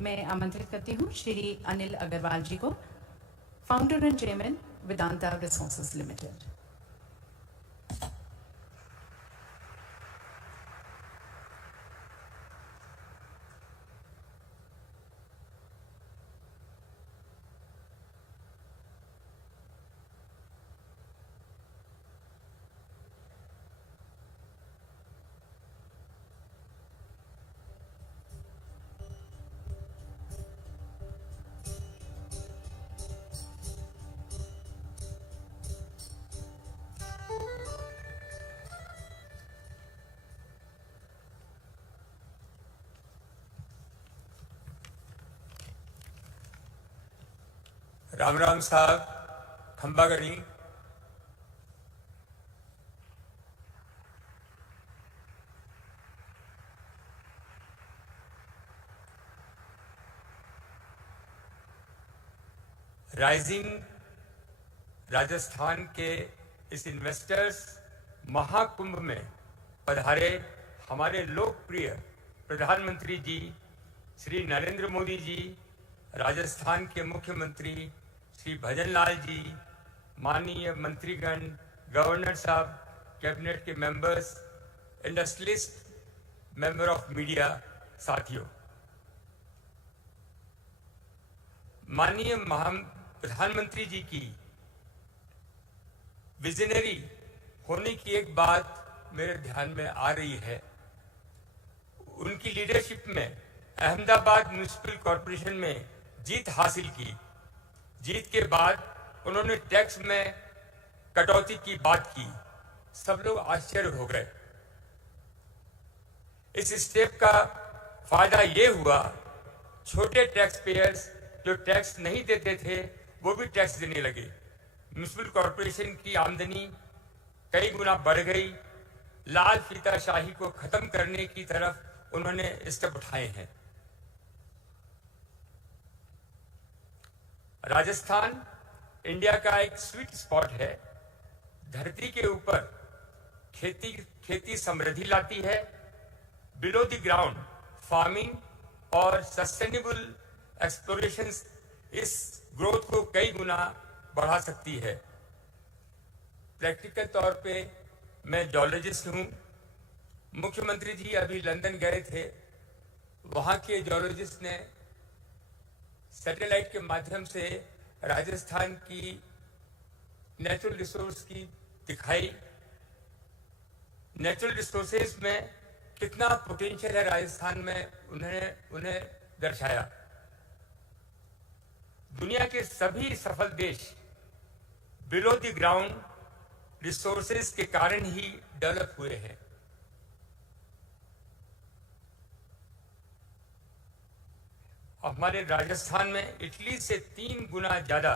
मैं आमंत्रित करती हूँ श्री अनिल अग्रवाल जी को, founder and chairman Vedanta resources limited. Ram Ram साहब, खंबा गणी। राइजिंग राजस्थान के इस इन्वेस्टर्स महाकुंभ में पधारे हमारे लोकप्रिय प्रधानमंत्री जी श्री नरेंद्र मोदी जी, राजस्थान के मुख्यमंत्री श्री भजन लाल जी, माननीय मंत्रीगण, गवर्नर साहब, कैबिनेट के members, industrialist, member of media साथियों, माननीय प्रधानमंत्री जी की विजनरी होने की एक बात मेरे ध्यान में आ रही है। उनकी लीडरशिप में अहमदाबाद म्युनिसिपल कॉरपोरेशन में जीत हासिल की। जीत के बाद उन्होंने टैक्स में कटौती की बात की। सब लोग आश्चर्य हो गए। इस स्टेप का फायदा ये हुआ, छोटे टैक्स पेयर्स जो टैक्स नहीं देते थे वो भी टैक्स देने लगे। म्युनिसिपल कॉरपोरेशन की आमदनी कई गुना बढ़ गई। लाल फीताशाही को खत्म करने की तरफ उन्होंने स्टेप उठाए हैं। राजस्थान इंडिया का एक स्वीट स्पॉट है। धरती के ऊपर खेती समृद्धि लाती है। बिलो द ग्राउंड फार्मिंग और सस्टेनेबल एक्सप्लोरेशन इस ग्रोथ को कई गुना बढ़ा सकती है। प्रैक्टिकल तौर पे मैं जियोलॉजिस्ट हूँ। मुख्यमंत्री जी अभी लंदन गए थे। वहाँ के जियोलॉजिस्ट ने सैटेलाइट के माध्यम से राजस्थान की नेचुरल रिसोर्स की दिखाई। नेचुरल रिसोर्सेज में कितना पोटेंशियल है राजस्थान में, उन्हें दर्शाया। दुनिया के सभी सफल देश बिलो द ग्राउंड रिसोर्सेज के कारण ही डेवलप हुए हैं। हमारे राजस्थान में इटली से 3 गुना ज्यादा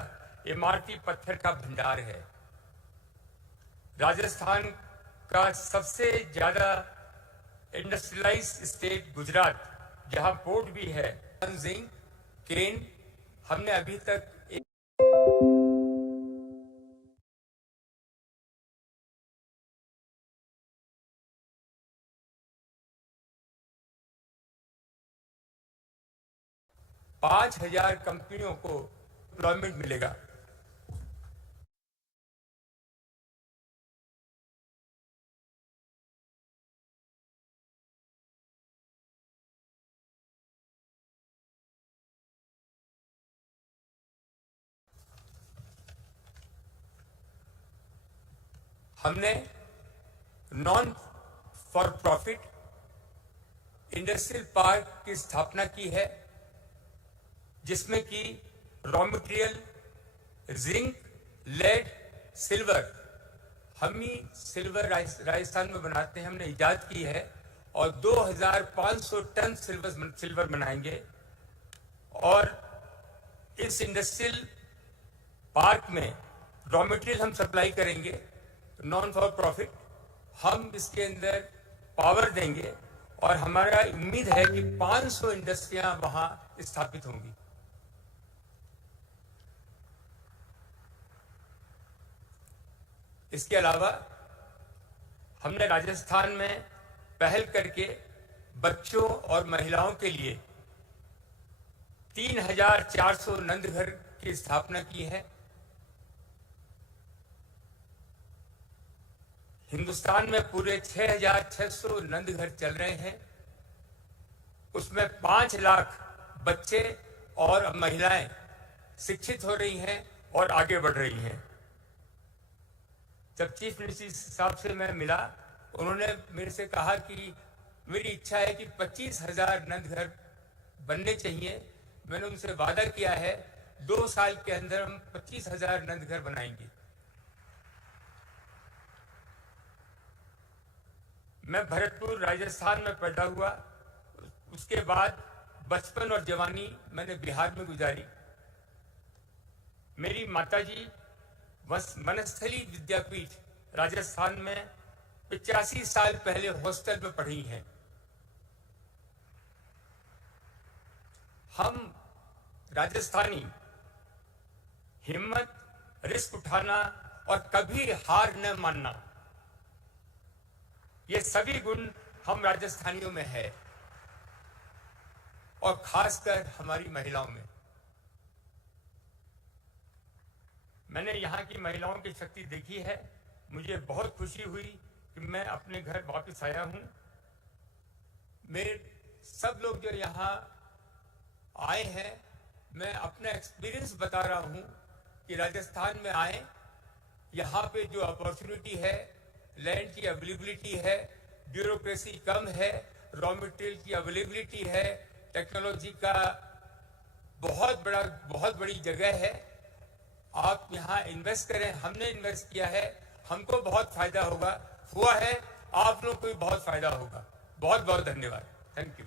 इमारती पत्थर का भंडार है। राजस्थान का सबसे ज्यादा इंडस्ट्रियलाइज स्टेट गुजरात, जहां पोर्ट भी है। जिंक क्रेन हमने अभी तक 5,000 कंपनियों को एम्प्लॉयमेंट मिलेगा। हमने non for profit industrial park की स्थापना की है, जिसमें कि raw material zinc, lead, silver, हम ही सिल्वर राजस्थान में बनाते हैं, हमने इजाद की है। और 2,500 टन सिल्वर बनाएंगे। और इस इंडस्ट्रियल पार्क में रॉ मटेरियल हम सप्लाई करेंगे नॉन फॉर प्रॉफिट। हम इसके अंदर पावर देंगे और हमारा उम्मीद है कि 500 इंडस्ट्रियां वहां स्थापित होंगी। इसके अलावा हमने राजस्थान में पहल करके बच्चों और महिलाओं के लिए 3,400 नंदघर की स्थापना की है। हिंदुस्तान में पूरे 6,600 नंदघर चल रहे हैं। उसमें 5 लाख बच्चे और महिलाएं शिक्षित हो रही हैं और आगे बढ़ रही हैं। जब चीफ मिनिस्टर साहब से मैं मिला, उन्होंने मेरे से कहा कि मेरी इच्छा है कि 25,000 नंदघर बनने चाहिए। मैंने उनसे वादा किया है 2 साल के अंदर हम 25,000 नंदघर बनाएंगे। मैं भरतपुर राजस्थान में पैदा हुआ। उसके बाद बचपन और जवानी मैंने बिहार में गुजारी। मेरी माताजी वनस्थली विद्यापीठ राजस्थान में 85 साल पहले हॉस्टल में पढ़ी हैं। हम राजस्थानी हिम्मत, रिस्क उठाना और कभी हार न मानना, ये सभी गुण हम राजस्थानियों में है और खासकर हमारी महिलाओं में। मैंने यहाँ की महिलाओं की शक्ति देखी है। मुझे बहुत खुशी हुई कि मैं अपने घर वापस आया हूँ। मेरे सब लोग जो यहाँ आए हैं, मैं अपना एक्सपीरियंस बता रहा हूँ कि राजस्थान में आए, यहाँ पे जो अपॉर्चुनिटी है, लैंड की अवेलेबिलिटी है, ब्यूरोक्रेसी कम है, रॉ मटेरियल की अवेलेबिलिटी है, टेक्नोलॉजी का बहुत बड़ी जगह है। आप यहाँ इन्वेस्ट करें। हमने इन्वेस्ट किया है, हमको बहुत फायदा हुआ है, आप लोग को भी बहुत फायदा होगा। बहुत बहुत धन्यवाद। Thank you.